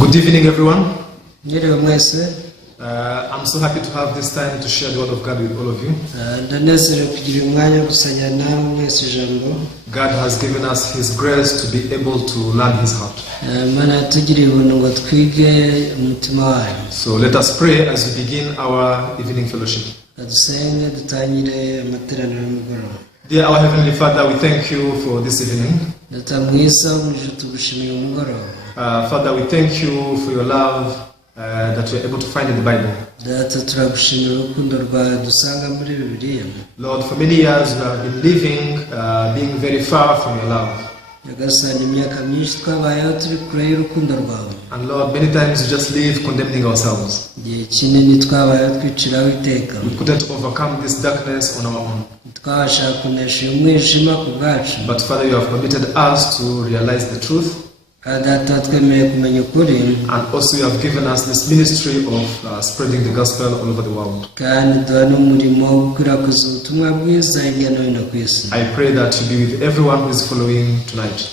Good evening, everyone. I'm I'm so happy to have this time to share the word of God with all of you. God has given us His grace to be able to learn His heart. So let us pray as we begin our evening fellowship. Dear our Heavenly Father, we thank you for this evening. Father, we thank you for your love that we are able to find in the Bible. Lord, for many years we have been living, being very far from your love. And Lord, many times we just live condemning ourselves. We couldn't overcome this darkness on our own. But Father, you have permitted us to realize the truth. And also you have given us this ministry of spreading the gospel all over the world. I pray that you be with everyone who is following tonight.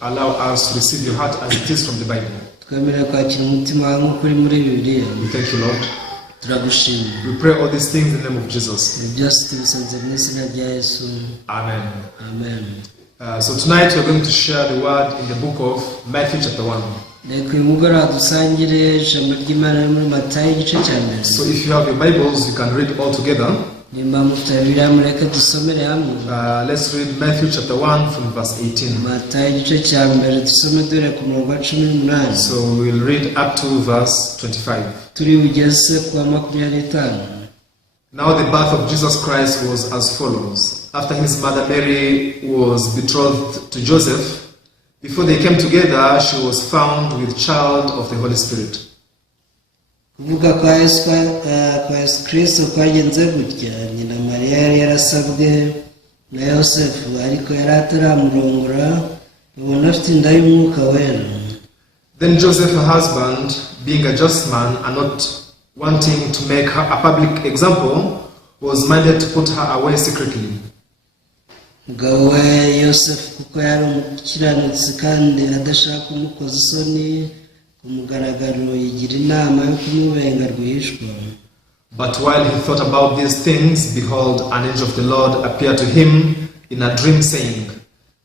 Allow us to receive your heart as it is from the Bible. We thank you, Lord. We pray all these things in the name of Jesus. Amen. Amen. So tonight we're going to share the word in the book of Matthew chapter 1. So if you have your Bibles, you can read all together. Let's read Matthew chapter 1 from verse 18. So we'll read up to verse 25. Now the birth of Jesus Christ was as follows. After his mother Mary was betrothed to Joseph, before they came together, she was found with child of the Holy Spirit. Then Joseph, her husband, being a just man and not wanting to make her a public example, was minded to put her away secretly. But while he thought about these things, behold, an angel of the Lord appeared to him in a dream, saying,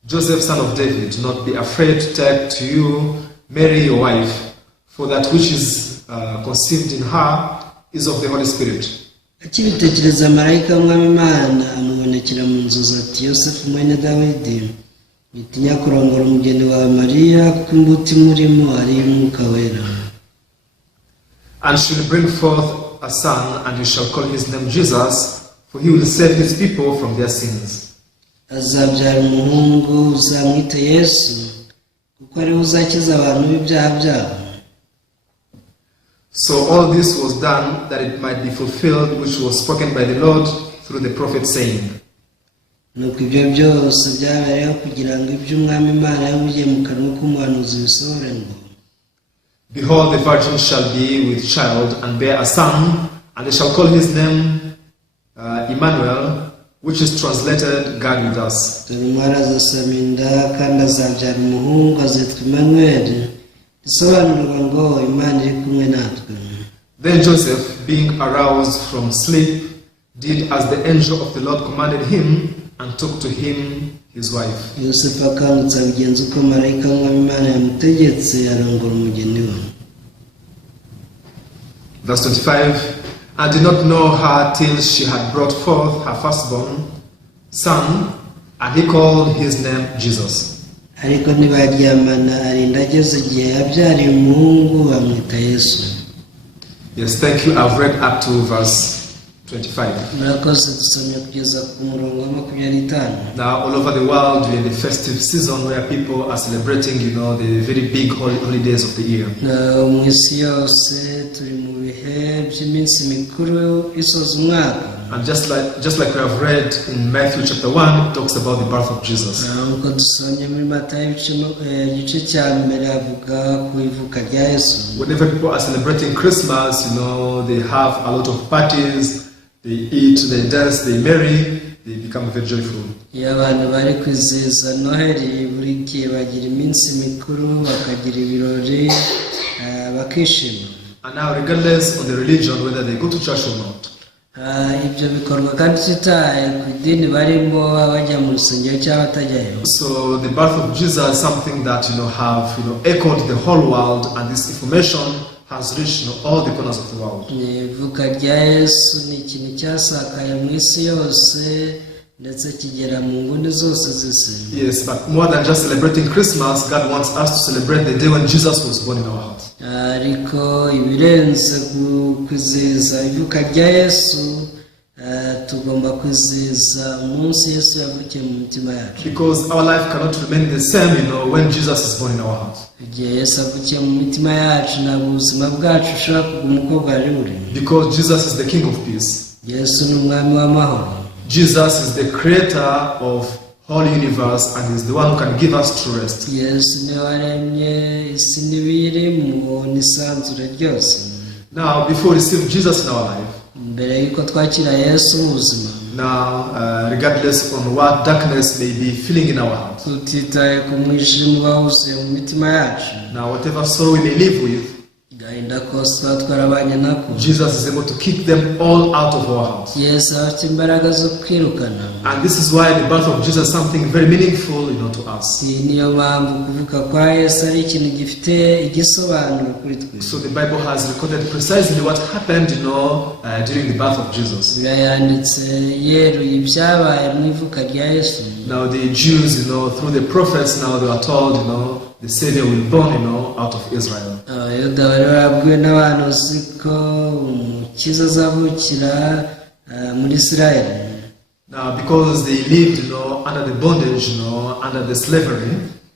Joseph, son of David, do not be afraid to take to you Mary your wife, for that which is conceived in her is of the Holy Spirit. And she will bring forth a son, and you shall call his name Jesus, for he will save his people from their sins. So all this was done that it might be fulfilled which was spoken by the Lord through the prophet, saying, Behold, the virgin shall be with child and bear a son, and they shall call his name Emmanuel, which is translated God with us. Then Joseph, being aroused from sleep, did as the angel of the Lord commanded him, and took to him his wife. Verse 25, and did not know her till she had brought forth her firstborn son, and he called his name Jesus. Yes, thank you. I've read up to verse 25. Now, all over the world, we're in the festive season where people are celebrating, the very big holidays of the year. And just like we have read in Matthew chapter 1, it talks about the birth of Jesus. Whenever people are celebrating Christmas, they have a lot of parties. They eat, they dance, they marry, they become very joyful. Iyo abantu bari kwizihiza Noheli buri bukeye bagira iminsi mikuru bakagira ibirori bakishima. And now, regardless of the religion, whether they go to church or not, ibyo bikorwa kandi tutaye ku idini barimo bajya mu rusengero cyangwa batajyayo. So the birth of Jesus is something that have echoed the whole world, and this information has reached all the corners of the world. Ivuka rya Yesu ni ikintu cyasakaye mu isi yose ndetse kigera mu nguni zose z'isi. Yes, but more than just celebrating Christmas, God wants us to celebrate the day when Jesus was born in our hearts. Ariko ibirenze kwizihiza ivuka rya Yesu, tugomba kwizihiza umunsi Yesu yavukiye mu mitima yacu. Because our life cannot remain the same, when Jesus is born in our hearts. Igihe Yesu avukiye mu mitima yacu ntabwo ubuzima bwacu bushobora kuguma uko bwari buri. Because Jesus is the King of peace. Yesu ni umwami w'amahoro. Jesus is the creator of whole universe and is the one who can give us true rest. Yesu niwe waremye isi n'ibiyirimo n'isanzure ryose. Now, before we receive Jesus in our life, mbere yuko twakira Yesu mu buzima, now, regardless on what darkness may be feeling in our hearts, tutitaye ku mwijima wuzuye mu mitima yacu, now whatever sorrow we may live with, gahinda kose twarabanye nako, Jesus is able to kick them all out of our hearts. Yesu afite imbaraga zo kwirukana. And this is why the birth of Jesus is something very meaningful, to us. Niyo mpamvu kuvuka kwa Yesu ari ikintu gifite igisobanuro kuri twe. So the Bible has recorded precisely what happened, during the birth of Jesus. Yanditse yeruye ibyabaye mu ivuka rya Yesu. Now the Jews, through the prophets, now they are told, the Savior will be born, out of Israel. Abayuda bari barabwiwe n'abahanuzi ko umukiza azavukira muri Isirayeli. Now, because they lived, under the bondage, under the slavery,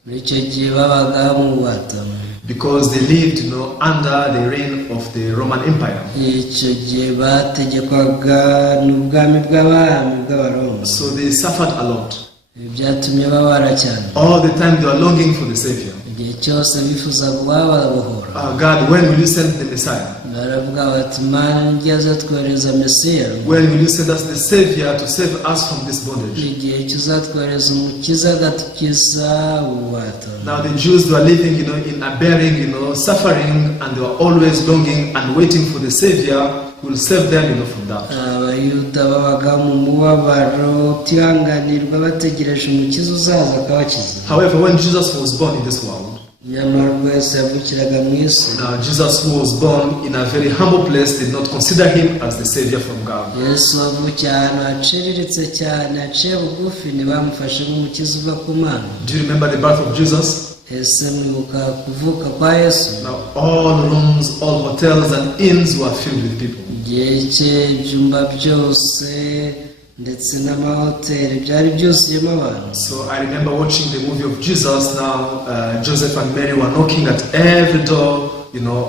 muri icyo gihe babaga mu bubata. Because they lived, under the reign of the Roman Empire. Icyo gihe bategekwaga n'ubwami bw'abami bw'Abaroma. So they suffered a lot. Byatumye babara cyane. All the time they were longing for the Savior. Igihe cyose bifuza kubabohora. God, when will you send the Messiah? Baravuga bati, Mana ngiye twohereza Mesiya. When will you send us the Savior to save us from this bondage? Igihe cyuzatwohereza umukiza agatukiza ububata. Now the Jews were living, in a bearing, suffering, and they were always longing and waiting for the Savior who will save them, from that. Abayuda babaga mu mubabaro utihanganirwa bategereje umukiza uzaza akabakiza. However, when Jesus was born in this world, nyamara Yesu yavukiraga mu isi. Now Jesus, who was born in a very humble place, did not consider him as the Savior from God. Yesu wavukiye ahantu haciriritse cyane, haciye bugufi, ntibamufashe nk'umukiza uva ku Mana. Do you remember the birth of Jesus? Ese mwibuka kuvuka kwa Yesu? Now all rooms, all hotels and inns were filled with people. Igihe cye ibyumba byose ndetse n'amahoteli byari byuzuyemo abantu. So I remember watching the movie of Jesus. Now Joseph and Mary were knocking at every door,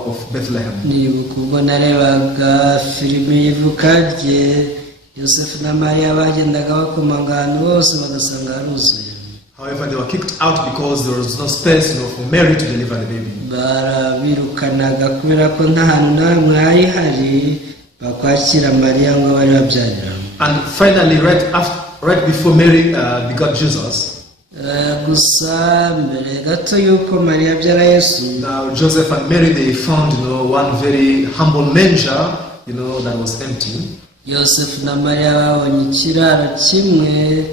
of Bethlehem. Nibuka ubwo narebaga filime y'ivuka rye, Yosefu na Mariya bagendaga bakomanga ahantu hose bagasanga haruzuye. However, they were kicked out because there was no space, for Mary to deliver the baby. Barabirukanaga kubera ko nta hantu namwe hari hari bakwakira Mariya ngo bari babyarira. And finally, right before Mary begot Jesus, gusa mbere gato yuko Mariya abyara Yesu, now Joseph and Mary, they found, one very humble manger, that was empty. Yosefu na Mariya babonye ikiraro kimwe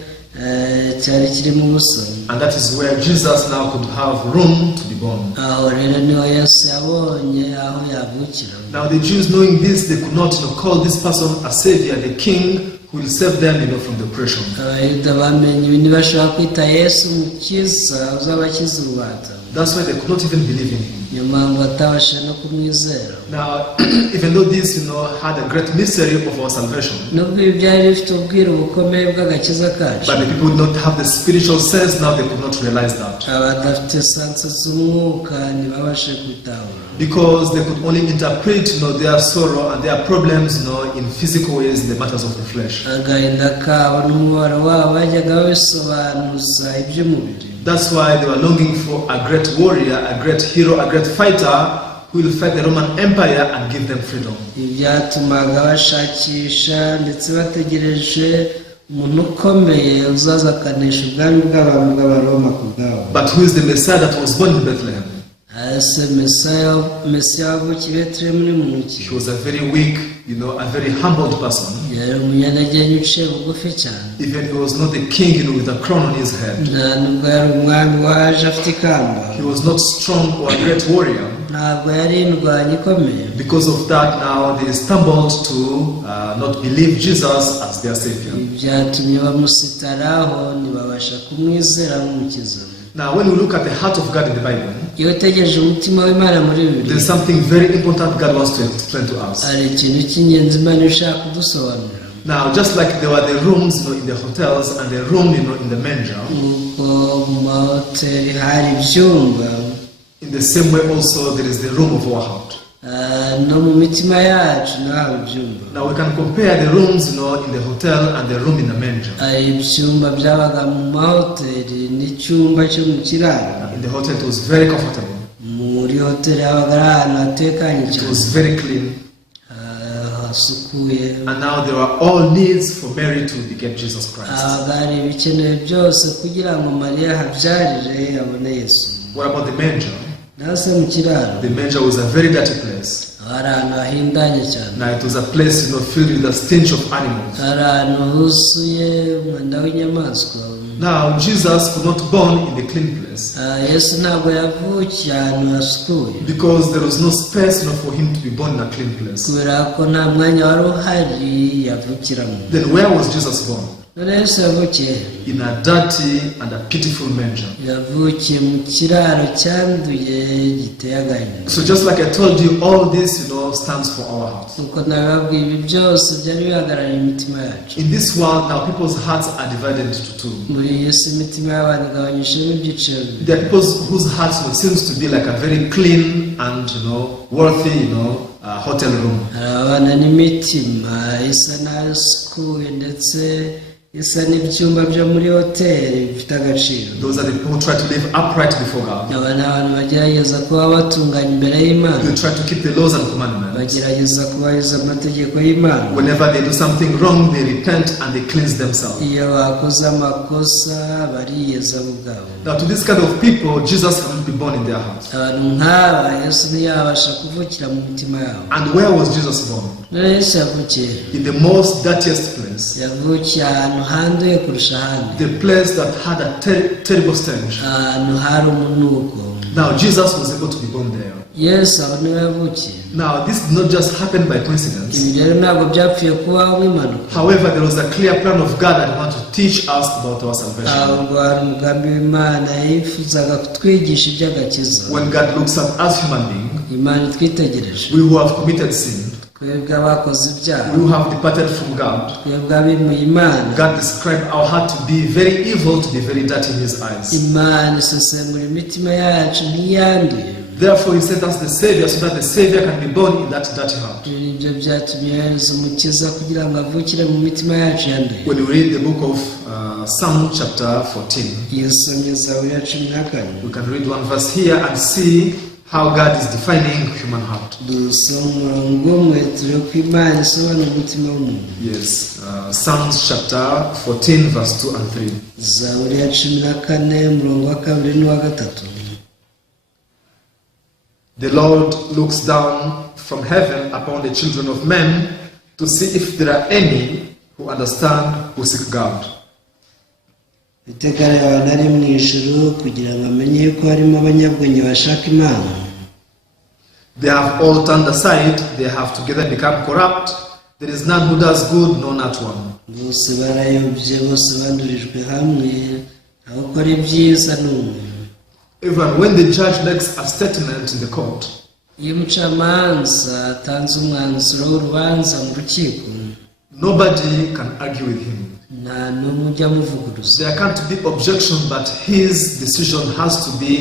cyari kirimo ubusa. And that is where Jesus now could have room to be born. Aho rero niho Yesu yabonye aho yavukira. Now the Jews, knowing this, they could not call this person a Savior, the King who will save them, from the oppression. Abayuda bamenye ibintu bashobora kwita Yesu umukiza uzabakiza ububata. That's why they could not even believe in him. Niyo mpamvu batabasha no kumwizera. Now, even though this, had a great mystery of our salvation, nubwo ibi byari bifite ubwiru bukomeye bw'agakiza kacu, but the people would not have the spiritual sense. Now they could not realize that. abadafite sanse z'umwuka ntibabashe kwitahura. Because they could only interpret, their sorrow and their problems, in physical ways, in the matters of the flesh. Agahinda kabo n'umubabaro wabo bajyaga babisobanuza iby'umubiri. That's why they were longing for a great warrior, a great hero, a great fighter who will fight the Roman Empire and give them freedom. Ibyatumaga bashakisha ndetse bategereje umuntu ukomeye uzaza akanesha ubwami bw'abantu bw'abaroma ku bwabo. But who is the Messiah that was born in Bethlehem? ese mesiya wavukiye i betelehemu ni muntu ki? He was a very weak, a very humbled person. yari umunyantege uciye bugufi cyane. Even he was not the king, with a crown on his head. nta nubwo yari umwami waje afite ikamba. He was not strong or a great warrior. ntabwo yari indwanyi ikomeye. Because of that, now they stumbled to not believe Jesus as their savior. byatumye bamusitaraho ntibabasha kumwizera nk'umukiza. Now, when we look at the heart of God in the Bible, iyo utegereje umutima w'Imana muri Bibiliya, there's something very important God wants to explain to us. hari ikintu cy'ingenzi Imana ishaka kudusobanurira. Now, just like there were the rooms, in the hotels and the room, in the manger, nk'uko mu mahoteli hari ibyumba, in the same way also there is the room of our heart. no mu mitima yacu naho haba ibyumba. Now we can compare the rooms, in the hotel and the room in the manger. ibyumba byabaga mu mahoteli n'icyumba cyo mu kiraro. In the hotel it was very comfortable. muri hoteli habaga ari ahantu hatekanye cyane. It was very clean. hasukuye. And now there are all needs for Mary to beget Jesus Christ. habaga hari ibikenewe byose kugira ngo Mariya ahabyarire abone Yesu. What about the manger? nase mu kiraro. The manger was a very dirty place. hari ahantu hahindanye cyane. Now it was a place, filled with the stench of animals. hari ahantu huzuye umwanda w'inyamaswa. Now Jesus could not born in the clean place. Yesu ntabwo yavukiye ahantu hasukuye. Because there was no space, for him to be born in a clean place. kubera ko nta mwanya wari uhari yavukiramo. Then where was Jesus born? none Yesu yavukiye In a dirty and a pitiful manger. yavukiye mu kiraro cyanduye giteye agahinda. So just like I told you, all this, stands for our hearts. nuko nababwiye ibi byose byari bihagarariye imitima yacu. In this world now, people's hearts are divided into two. muri iyi si imitima y'abantu igabanyijemo ibyiciro bibiri. There are people whose hearts, seems to be like a very clean and worthy, hotel room. hari abana n'imitima isa nayo isukuye ndetse isa n'ibyumba byo muri hoteli bifite agaciro. Those are the people who try to live upright before God. aba ni abantu bagerageza kuba batunganya imbere y'Imana. They try to keep the laws and commandments. bagerageza kubahiriza amategeko y'Imana. Whenever they do something wrong, they repent and they cleanse themselves. iyo bakoze amakosa bariyeza bo ubwabo. Now to this kind of people, Jesus cannot be born in their hearts. abantu nk'aba Yesu ntiyabasha kuvukira mu mitima yabo. And where was Jesus born? none Yesu yavukiye In the most dirtiest place. yavukiye ahantu handuye kurusha ahandi. The place that had a terrible stench. ahantu hari umunuko. Now Jesus was able to be born there. Yesu aho niwe yavukiye. Now this did not just happen by coincidence. ibi rero ntabwo byapfuye kubaho nk'impanuka. However, there was a clear plan of God that wanted to teach us about our salvation. ahubwo hari umugambi w'Imana yifuzaga kutwigisha iby'agakiza. When God looks at us human beings, Imana itwitegereje. we who have committed sin, twebwe abakoze ibyaha, we who have departed from God, twebwe abimuye Imana. God described our heart to be very evil, to be very dirty in His eyes. Imana isesengura imitima yacu ntiyanduye. Therefore, He sent us the Savior so that the Savior can be born in that dirty heart. nibyo byatumye yohereza umukiza kugira ngo avukire mu mitima yacu yanduye. When we read the book of Psalm chapter 14, iyo usomye Zaburi ya 14, we can read one verse here and see how God is defining human heart. dusoma umurongo umwe turebe ko Imana isobanura umutima w'umuntu. Yes, Psalms chapter 14, verse 2 and 3. Zaburi ya 14 umurongo wa 2 n'uwa 3. The Lord looks down from heaven upon the children of men to see if there are any who understand, who seek God. Iteka rero ari mu ijuru kugira ngo amenye yuko harimo abanyabwenge bashaka Imana. They have all turned aside, they have together become corrupt. There is none who does good, no, not one. bose barayobye, bose bandurijwe hamwe, ntawe ukora ibyiza n'umwe. Even when the judge makes a statement in the court, iyo umucamanza atanze umwanzuro w'urubanza mu rukiko, nobody can argue with him. nta n'umwe ujya amuvuguruza. There can't be objection, but his decision has to be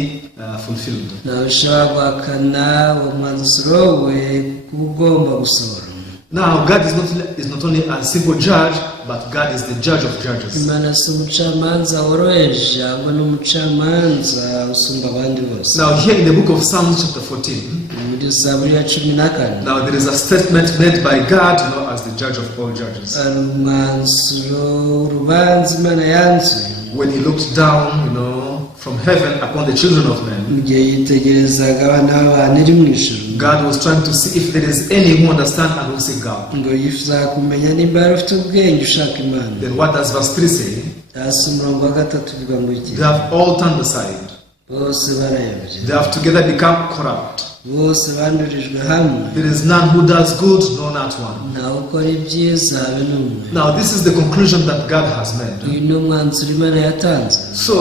fulfilled. ntawe ushobora guhakana uwo mwanzuro we kuba ugomba gusohora. Now, God is not only a simple judge, but God is the judge of judges. Imana si umucamanza woroheje ahubwo ni umucamanza usumba abandi bose. Now here in the book of Psalms chapter 14, muri Zaburi ya 14, now there is a statement made by God, as the judge of all judges. umwanzuro urubanza Imana yanzuye When he looked down, from heaven upon the children of men, mu gihe yitegerezaga abana b'abantu iri mu ijuru, God was trying to see if there is any who understand and who seek God. ngo yifuza kumenya niba hari ufite ubwenge ushaka Imana. Then what does verse 3 say? hasi umurongo wa 3 uvuga ngo iki? They have all turned aside. bose barayobye, They have together become corrupt. bose bandurijwe hamwe, There is none who does good, no, not one. ntawe ukora ibyiza habe n'umwe. Now this is the conclusion that God has made. uyu ni umwanzuro Imana yatanze. So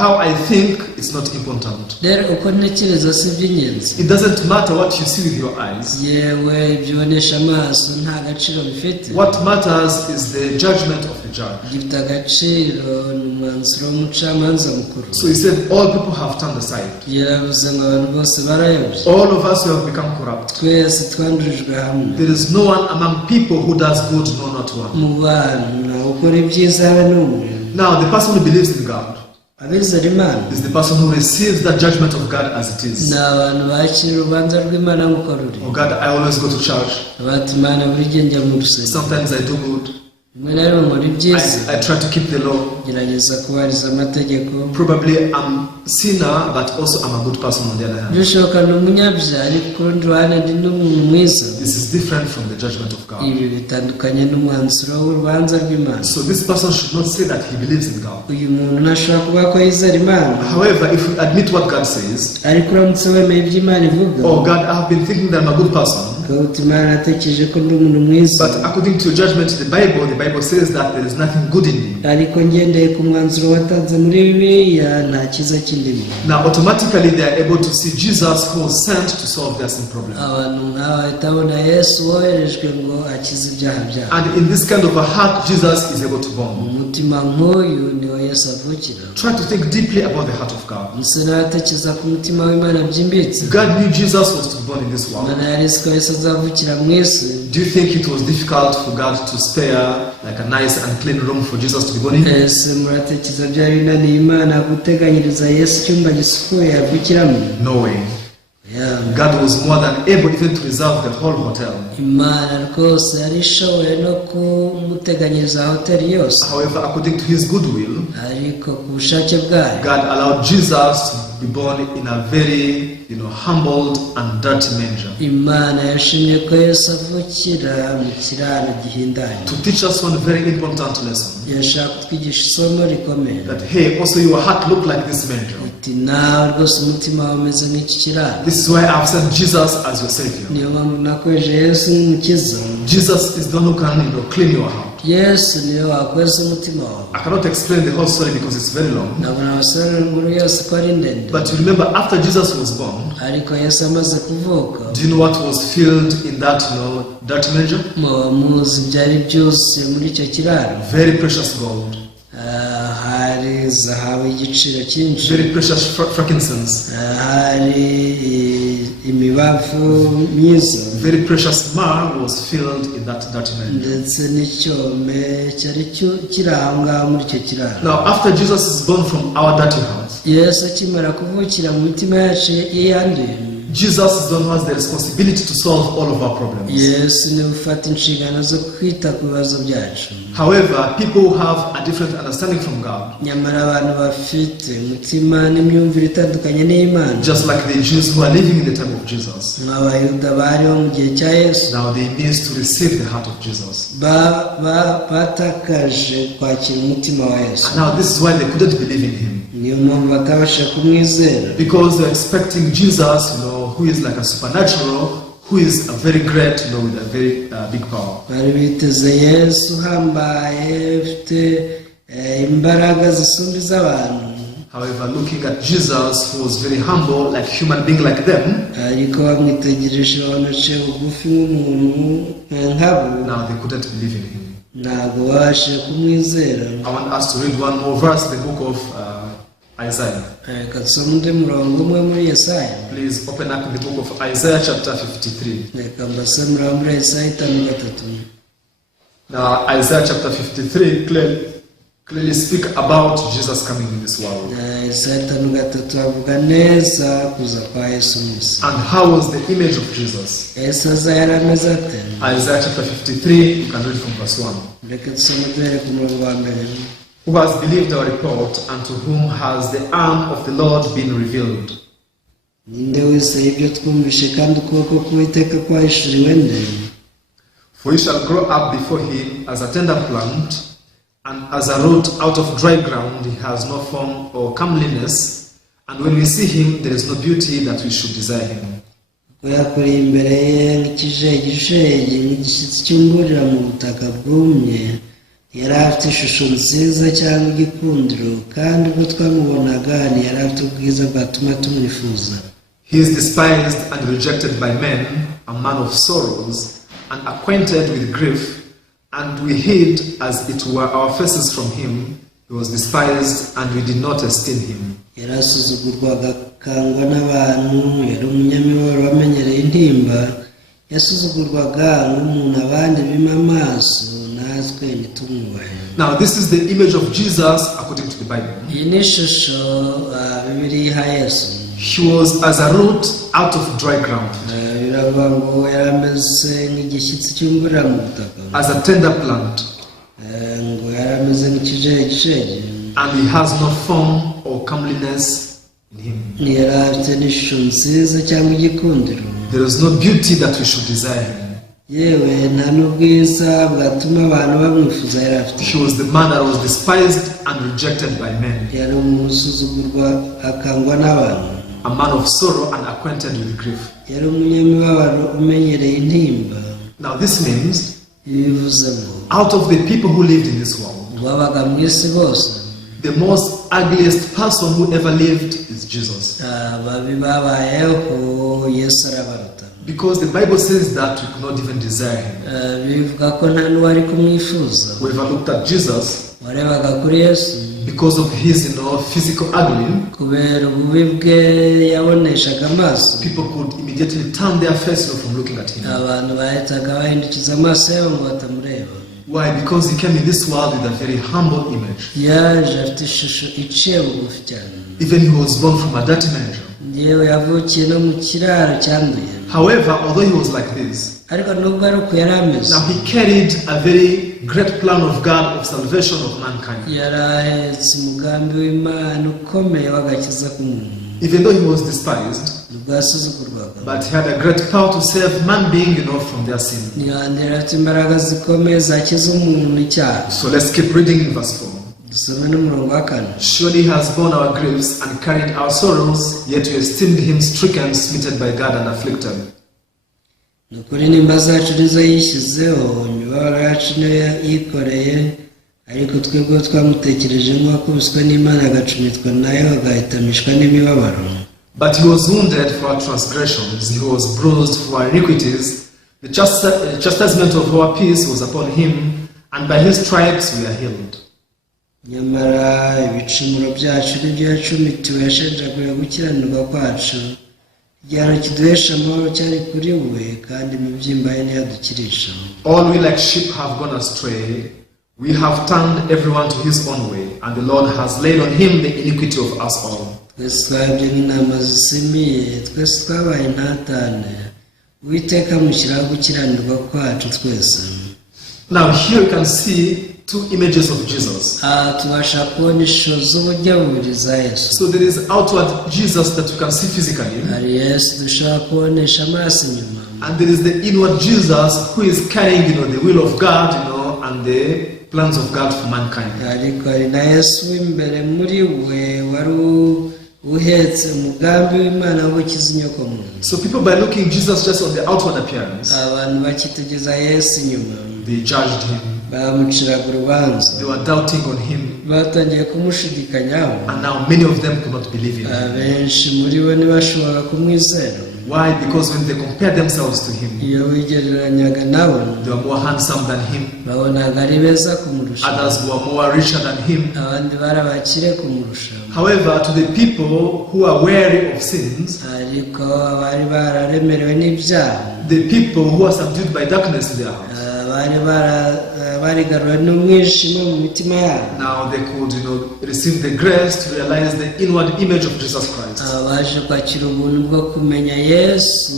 how I think it's not important. rero uko ntekereza si iby'ingenzi. It doesn't matter what you see with your eyes. yewe ibyo ubonesha amaso nta gaciro bifite. What matters is the judgment of the judge. gifite agaciro ni umwanzuro w'umucamanza mukuru. So he said all people have turned aside. yaravuze ngo abantu bose barayobye, All of us who have become corrupt. twese twandurijwe hamwe. There is no one among people who does good, no, not one. mu bantu ntawe ukora ibyiza habe n'umwe. Now the person who believes in God abizera Imana is the person who receives the judgment of God as it is. ni abantu bakira urubanza rw'Imana nk'uko ruri. Oh God, I always go to church. bati Imana buri gihe njya mu rusengero, Sometimes I do good. rimwe na rimwe nkora ibyiza, I try to keep the law. gerageza kubahiriza amategeko. Probably I'm sinner, but also I'm a good person on the other hand. bishoboka ni umunyabyaha ariko ku rundi ruhande ndi n'umuntu mwiza. This is different from the judgment of God. ibi bitandukanye n'umwanzuro w'urubanza rw'Imana. So this person should not say that he believes in God. uyu muntu ntashobora kuvuga ko yizera Imana, However, if we admit what God says, ariko uramutse wemeye ibyo Imana ivuga, oh God, I have been thinking that I'm a good person, ukavuga Imana natekereje ko ndi umuntu mwiza, but according to your judgment, the Bible says that there is nothing good in me. ariko ngendeye ku mwanzuro watanze muri Bibiliya nta cyiza kindimo. Now automatically they are able to see Jesus who was sent to solve their sin problem. abantu nk'aba bahita babona Yesu woherejwe ngo akize ibyaha byabo. And in this kind of a heart, Jesus is able to born. umutima nk'uyu niwo Yesu avukira. Try to think deeply about the heart of God. mbese n'abatekereza ku mutima w'Imana byimbitse. God knew Jesus was to be born in this world. Imana yari izi ko Yesu azavukira mu isi. Do you think it was difficult for God to spare like a nice and clean room for Jesus to be born in? ese muratekereza byari binaniye Imana guteganyiriza Yesu icyumba gisukuye avukiramo? No way. God was more than able even to reserve the whole hotel. Imana rwose yari ishoboye no kumuteganyiriza hoteli yose. However, according to his good will, ariko ku bushake bwayo God allowed Jesus to be born in a very humbled and dirty manger. Imana yashimye ko Yesu avukira mu kiraro gihindanye. To teach us one very important lesson. yashaka kutwigisha isomo rikomeye. That hey, also your heart look like this manger. ati nawe rwose umutima wawe umeze nk'iki kiraro. This is why I've sent Jesus as your savior. niyo mpamvu nakoresheje Yesu nk'umukiza. Jesus is the one who can clean your heart. Yesu niwe wakweza umutima wawe. I cannot explain the whole story because it's very long. nabona abasobanura inkuru yose ko ari ndende. But you remember, after Jesus was born, ariko Yesu amaze kuvuka, do you know what was filled in that that manger? muzi byari byuzuye muri icyo kiraro. Very precious gold. hari zahabu y'igiciro cyinshi. Very precious frankincense. hari imibavu myiza. Very precious myrrh was filled in that manger. ndetse n'icyome cyari kiri aho ngaho muri icyo kiraro. Now, after Jesus is born from our dirty hearts, Yesu akimara kuvukira mu mitima yacu yanduye, Jesus is the one who has the responsibility to solve all of our problems. Yesu niwe ufata inshingano zo kwita ku bibazo byacu. However, people who have a different understanding from God, nyamara abantu bafite umutima n'imyumvire itandukanye n'Imana, just like the Jews who are living in the time of Jesus, nk'abayuda bariho mu gihe cya Yesu, now they miss to receive the heart of Jesus. batakaje kwakira umutima wa Yesu. And now this is why they couldn't believe in him. niyo mpamvu batabasha kumwizera. Because they're expecting Jesus, who is like a supernatural, who is a very great, with a very big power. bari biteze Yesu uhambaye ufite imbaraga zisumba iz'abantu. However, looking at Jesus, who was very humble, like human being like them, ariko bamwitegereje babonace bugufi nk'umuntu nkabo, now they couldn't believe in him. ntabwo babashije kumwizera. I want us to read one more verse, the book of Isaiah. reka dusome undi murongo umwe muri Yesaya. Please open up in the book of Isaiah chapter 53. reka mbasomera muri Yesaya 5:3. Now, Isaiah chapter 53 clearly speak about Jesus coming in this world. And how was the image of Jesus? Isaiah chapter 53, you can read from verse 1. Who has believed our report, and to whom has the arm of the Lord been revealed? For he shall grow up before him as a tender plant, and as a root out of dry ground. He has no form or comeliness, and when we see him, there is no beauty that we should desire him. yari afite ishusho nziza cyangwa igikundiro, kandi ubwo twamubonaga ntiyari afite ubwiza bwatuma tumwifuza. He is despised and rejected by men, a man of sorrows, and acquainted with grief, and we hid as it were our faces from him. He was despised, and we did not esteem him. Yari asuzugurwaga akangwa n'abantu, yari umunyamibabaro wamenyereye intimba, yasuzugurwaga nk'umuntu abandi bima amaso. Now this is the image of Jesus according to the Bible. He was as a root out of dry ground, as a tender plant, and he has no form or comeliness in him. There is no beauty that we should desire him. He was the man that was despised and rejected by men, a man of sorrow and acquainted with grief. Now this means, out of the people who lived in this world, the most ugliest person who ever lived is Jesus. Because the Bible says that we could not even desire him. We ever looked at Jesus because of his physical ugly. People could immediately turn their face from looking at him. Why? Because he came in this world with a very humble image. Even he was born from a dirty manger. However, although he was like this, now he carried a very great plan of God of salvation of mankind. Even though he was despised, but he had a great power to save man being from their sin. So let's keep reading in verse 4. Surely he has borne our griefs and carried our sorrows, yet we esteemed him stricken, smitten by God, and afflicted. But he was wounded for our transgressions, he was bruised for our iniquities. The chastisement of our peace was upon him, and by his stripes we are healed. Nyamara ibicumuro byacu nibyo yacumitiwe, yashenjaguye gukiranirwa kwacu, igihano kiduhesha amahoro cyari kuri we, kandi imibyimba ye ntiyadukirisha. All we like sheep have gone astray, we have turned everyone to his own way, and the Lord has laid on him the iniquity of us all. Twese twabye nk'intama zisimiye, twese twabaye intatane, Uwiteka amushyiraho gukiranirwa kwacu twese. Now here you can see two images of Jesus. So there is outward Jesus that you can see physically, and there is the inward Jesus who is carrying the will of God and the plans of God for mankind. So people, by looking Jesus just on the outward appearance, they judged him. They were doubting on him, and now many of them could not believe in him. Why? Because when they compared themselves to him, they were more handsome than him. Others were more richer than him. However, to the people who are weary of sins, the people who are subdued by darkness in their hearts, barigarura n'umwijima mu mitima yabo. Now they could, receive the grace to realize the inward image of Jesus Christ. Baje kwakira ubuntu bwo kumenya Yesu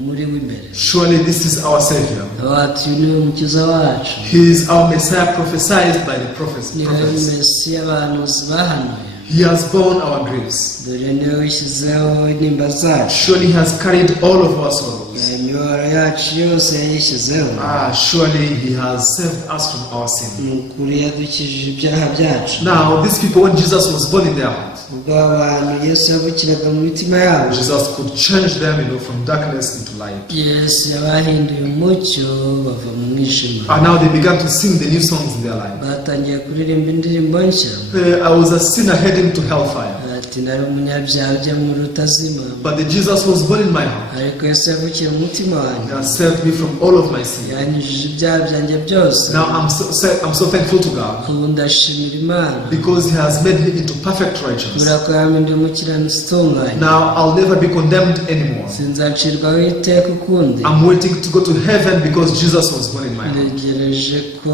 muri w'imbere. Surely this is our Savior. Ati niwe mukiza wacu. He is our Messiah prophesied by the prophets. Niwe Mesiya abahanuzi bahanuye. He has borne our griefs. Dore niwe wishyizeho intimba zacu. Surely he has carried all of our sorrows. Imibabaro yacu yose yayishyizeho. Surely he has saved us from our sin. Nukuri yadukijije ibyaha byacu. Now these people, when Jesus was born in their hearts, ubwo abantu Yesu yavukiraga mu mitima yabo, Jesus could change them, from darkness into light. Yesu yabahinduye umucyo bava mu mwijima. And now they began to sing the new songs in their life. Batangiye kuririmba indirimbo nshya. I was a sinner heading to hellfire. Ati nari umunyabyaha ujya mu rutazima. But the Jesus was born in my heart. Ariko Yesu yavukiye mu mutima wanjye. He has saved me from all of my sins. Yanyujije ibyaha byanjye byose. Now I'm so thankful to God. Ubu ndashimira Imana. Because he has made me into perfect righteousness. Kubera ko yampinduye umukiranutsi utunganye. Now I'll never be condemned anymore. Sinzacirwaho iteka ukundi. I'm waiting to go to heaven because Jesus was born in my heart. Ntegereje ko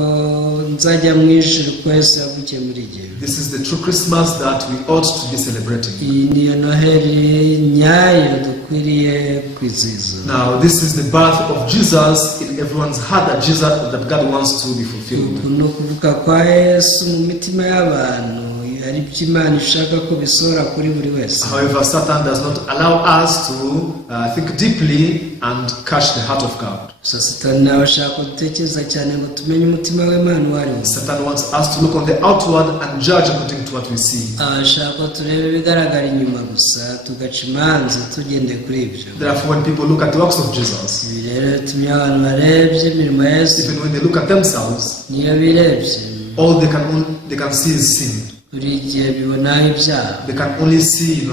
nzajya mu ijuru ko Yesu yavukiye muri jye. This is the true Christmas that we ought to be celebrating. Iyi niyo Noheli nyayo dukwiriye kwizihiza. Now this is the birth of Jesus in everyone's heart that God wants to be fulfilled. Ni ukuvuka kwa Yesu mu mitima y'abantu, ari byo Imana ishaka ko bisohora kuri buri wese. However, Satan does not allow us to think deeply and catch the heart of God. Satani nawe ashaka gutekereza cyane ngo tumenye umutima w'Imana uwo ari wo. Satan wants us to look on the outward and judge according to what we see. Ashaka ko tureba ibigaragara inyuma gusa tugaca imanza tugende kuri ibyo. Therefore, when people look at the works of Jesus, ibi rero tumye abantu barebye imirimo ya Yesu, even when they look at themselves, niyo birebye, all they can see is sin. buri gihe bibonaho ibyaha. They can only see,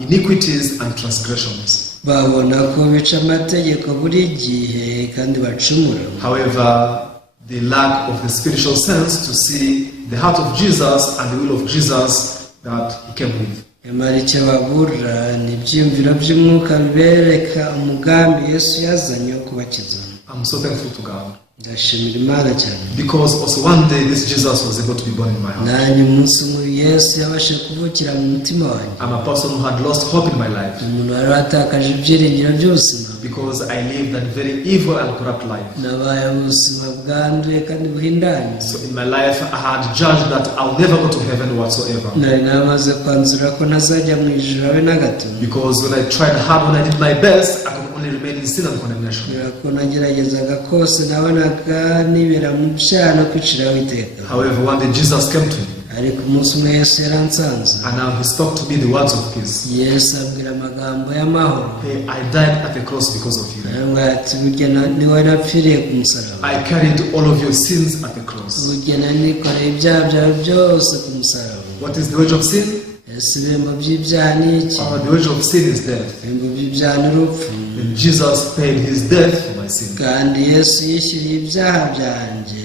iniquities and transgressions. Babona ko bica amategeko buri gihe kandi bacumura. However, they lack of the spiritual sense to see the heart of Jesus and the will of Jesus that he came with. Nyamara icyo babura ni ibyiyumviro by'umwuka bibereka umugambi Yesu yazanye wo kubakiza. I'm so thankful to God. Ndashimira Imana cyane. Because also one day this Jesus was able to be born in my heart. Nanjye umunsi umwe Yesu yabashije kuvukira mu mutima wanjye. I'm a person who had lost hope in my life. Umuntu wari watakaje ibyiringiro by'ubuzima. Because I lived that very evil and corrupt life. Nabaye ubuzima bwanduye kandi buhindanye. So in my life I had judged that I'll never go to heaven whatsoever. Nari namaze kwanzura ko ntazajya mu ijuru habe na gato. Because when I tried hard, when I did my best, I could only remain in sin and condemnation. Ko nageragezaga kose nabonaga nibera mu byaha no kwiciraho iteka. However, one day Jesus came to me. Ariko umunsi umwe Yesu yaransanze. And now he spoke to me the words of peace. Yesu abwira amagambo y'amahoro. Hey, I died at the cross because of you. Ati burya niwe napfiriye ku musaraba. I carried all of your sins at the cross. Burya nikoreye ibyaha byawe byose ku musaraba. What is the wage of sin? Ese ibihembo by'ibyaha ni iki? The wage of sin is death. Ibihembo by'ibyaha ni urupfu. And Jesus paid his death for my sin. Kandi Yesu yishyuriye ibyaha byanjye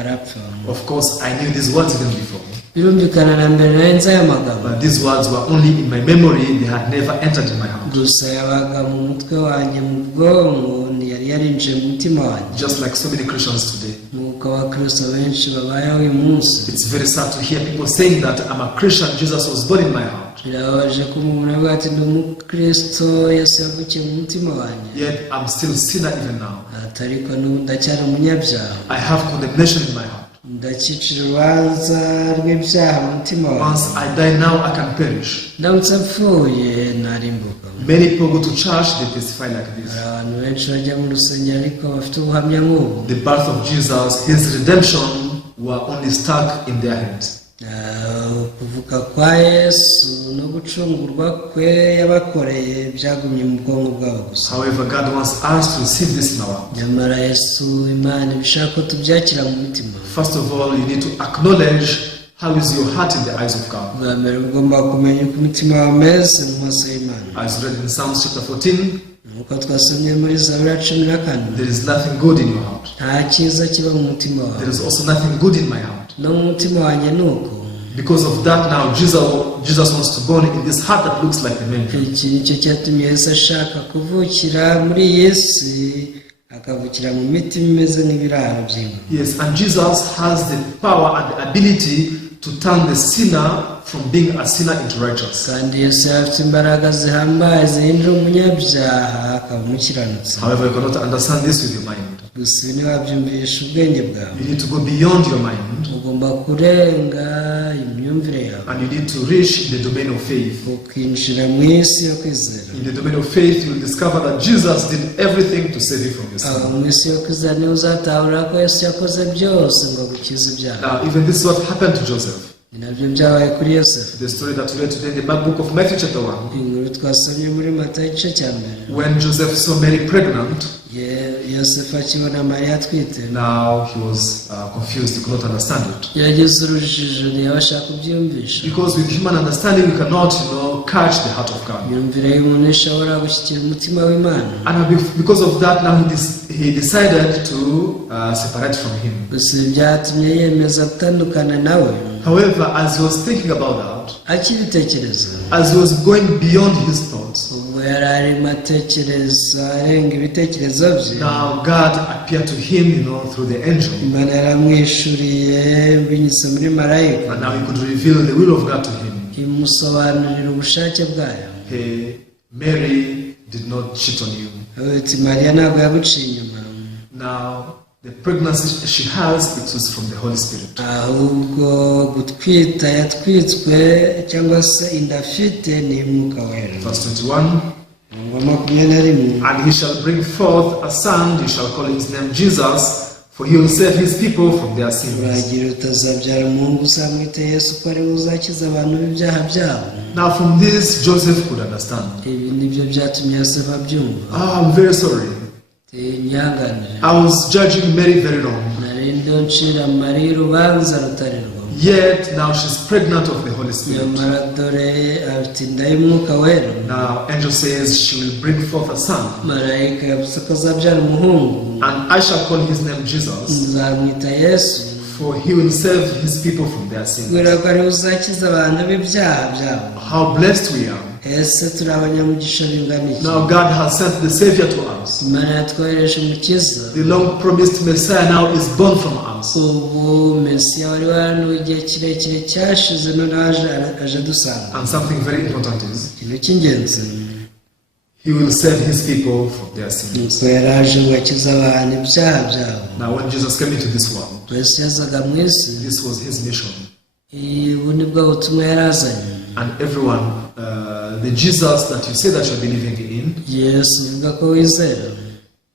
arapfa. Of course, I knew these words even before. Birumvikana na mbere narenze aya magambo. But these words were only in my memory, they had never entered in my heart. Gusa yabaga mu mutwe wanjye mu bwonko, ntiyari yarinjiye mu mutima wanjye. Just like so many Christians today. Nk'uko abakristo benshi babayeho uyu munsi. It's very sad to hear people saying that I'm a Christian, Jesus was born in my heart. Birababaje ko umuntu avuga ati ndi umukristo, Yesu yavukiye mu mutima wanjye. Yet I'm still a sinner even now. Ariko n'ubu ndacyari umunyabyaha. I have condemnation in my heart. Ndakicira urubanza rw'ibyaha mu mutima wanjye. Once I die now, I can perish. Ndamutse mpfuye narimbuka. Many people go to church, they testify like this. Abantu benshi bajya mu rusengero ariko bafite ubuhamya nk'ubu. The birth of Jesus, his redemption, were only stuck in their heads. Kuvuka kwa Yesu no gucungurwa kwe yabakoreye byagumye mu bwonko bwabo gusa. However, God wants us to receive this in our heart. Nyamara Yesu Imana ibishaka ko tubyakira mu mitima. First of all, you need to acknowledge how is your heart in the eyes of God. Bwa mbere ugomba kumenya uko umutima wawe umeze mu maso y'Imana. As read in Psalms chapter 14, nk'uko twasomye muri Zaburi 14, there is nothing good in your heart. nta cyiza kiba mu mutima wawe. There is also nothing good in my heart. No mu mutima wanjye nuko. Because of that, now Jesus wants to born in this heart that looks like the manger. Iki nicyo cyatumye Yesu ashaka kuvukira muri iyi si akavukira mu mitima imeze nk'ibiraro by'ingwe. Yes, and Jesus has the power and the ability to turn the sinner from being a sinner into righteous. Kandi Yesu afite imbaraga zihambaye zihindura umunyabyaha akaba umukiranutsi. However, you cannot understand this with your mind. Gusa ntiwabyumvisha ubwenge bwawe. You need to go beyond your mind. Ugomba kurenga imyumvire yawe. And you need to reach the domain of faith. Ukinjira mu isi yo kwizera. In the domain of faith, you will discover that Jesus did everything to save you from your sin. Mu isi yo kwizera niho uzatahura ko Yesu yakoze byose ngo agukize ibyaha. Now, even this is what happened to Joseph. Ni nabyo byabaye kuri Yosefu. The story that we read today in the book of Matthew chapter 1. Inkuru twasomye muri Matayo igice cya mbere. When Joseph saw Mary pregnant, Yosefu akibona Mariya atwite. now he was confused. He could not understand it. Yagize urujijo ntiyabasha kubyumvisha. Because with human understanding, we cannot, catch the heart of God. Imyumvire y'umuntu ishobora gushyikira umutima w'Imana. And because of that, now he decided to separate from him. Gusa byatumye yemeza gutandukana nawe. However, as he was thinking about that, akibitekereza, as he was going beyond his thoughts, ubwo yari arimo atekereza arenga ibitekerezo bye, now God appeared to him, through the angel. Imana yaramwishuriye binyuze muri marayika. And now he could reveal the will of God to him. Imusobanurira ubushake bwayo. Hey, Mary did not cheat on you. Ati Mariya ntabwo yaguciye inyuma. Now, the pregnancy she has, it was from the Holy Spirit. Ahubwo gutwita yatwitswe cyangwa se inda afite ni Mwuka Wera. Verse 21. And he shall bring forth a son, you shall call his name Jesus, for he will save his people from their sins. Now from this, Joseph could understand. I'm very sorry. I was judging Mary very wrong. Yet now she's pregnant of the Holy Spirit. Now angel says she will bring forth a son. And I shall call his name Jesus, for he will save his people from their sins. How blessed we are. Now God has sent the Savior to us. The long promised Messiah now is born from us. And something very important is, he will save his people from their sins. Now when Jesus came into this world, this was his mission. And everyone, the Jesus that you say that you're believing in,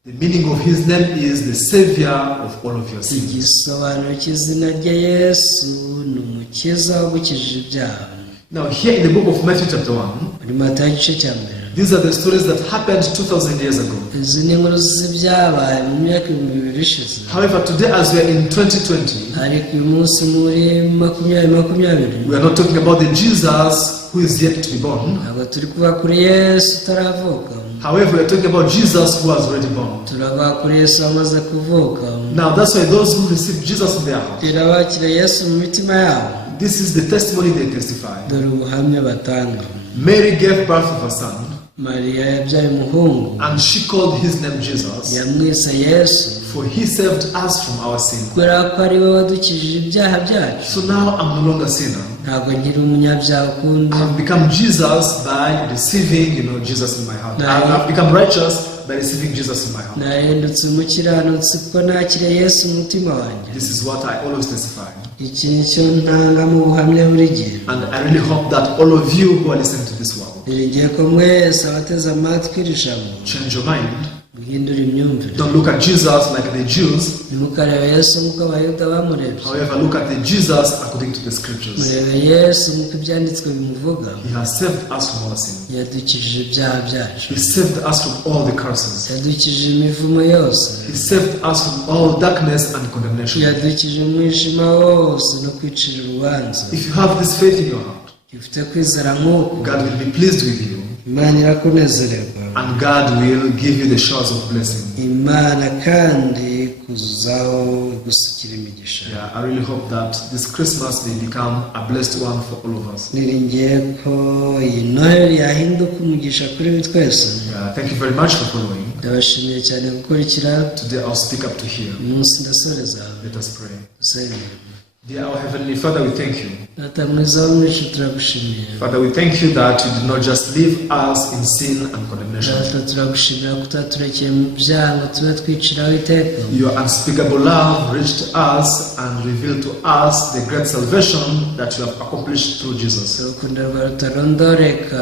the meaning of his name is the Savior of all of your sins. Now here in the book of Matthew chapter 1, these are the stories that happened 2,000 years ago. However, today as we are in 2020, we are not talking about the Jesus who is yet to be born. However, we are talking about Jesus who has already born. Now that's why those who receive Jesus in their heart, this is the testimony they testify. Mary gave birth of a son, and she called his name Jesus, for he saved us from our sin. So now I'm no longer a sinner. I have become Jesus by receiving, Jesus in my heart. I have become righteous by receiving Jesus in my heart. This is what I always testify. And I really hope that all of you who are listening to this world change your mind. Don't look at Jesus like the Jews. However, look at the Jesus according to the scriptures. He has saved us from all sin. He saved us from all the curses. He saved us from all darkness and condemnation. If you have this faith in your heart, God will be pleased with you. And God will give you the showers of blessing. kuzuzaho gusukira imigisha. Yeah, I really hope that this Christmas may become a blessed one for all of us. Niringiye ko iyi Noheli yahinduka umugisha kuri twese. Yeah, thank you very much for following. Ndabashimiye cyane gukurikira. Today I'll speak up to here. Umunsi ndasoreza. Let us pray. Dusenge. Dear our Heavenly Father, we thank you. Data mwiza wo mu ijuru turagushimiye. Father, we thank you that you did not just leave us in sin and condemnation. Data turagushimira ko utaturekeye mu byaha ngo tube twiciraho iteka. Your unspeakable love reached us and revealed to us the great salvation that you have accomplished through Jesus. Urukundo rwawe rutarondoreka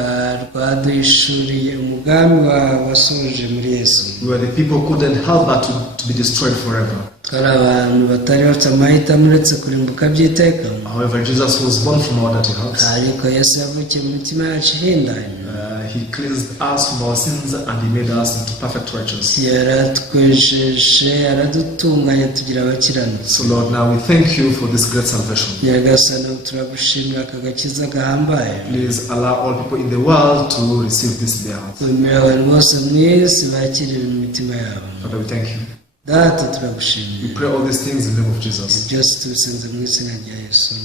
rwaduhishuriye umugambi wawe wasohoje muri Yesu. We were the people who couldn't help but to be destroyed forever. Twari abantu batari bafite amahitamo uretse kurimbuka by'iteka. However, Jesus was born from our dirty hearts. Ariko Yesu yavukiye mu mitima yacu ihindanye. He cleansed us from our sins and He made us into perfect righteousness. Yaratwejeje aradutunganya tugira abakiranutsi. So Lord, now we thank you for this great salvation. Nyagasani turagushimira aka gakiza gahambaye. Please allow all people in the world to receive this in their hearts. Wemerera abantu bose mu isi bakirire mu mitima yabo. Father, we thank you. Data turagushimiye. We pray all these things in the name of Jesus. Byose tubisenze mu izina rya Yesu.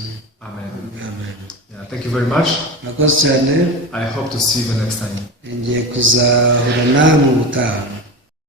Amen. Amen. Yeah, thank you very much. Murakoze cyane. I hope to see you the next time. Ngiye kuzahura namwe ubutaha.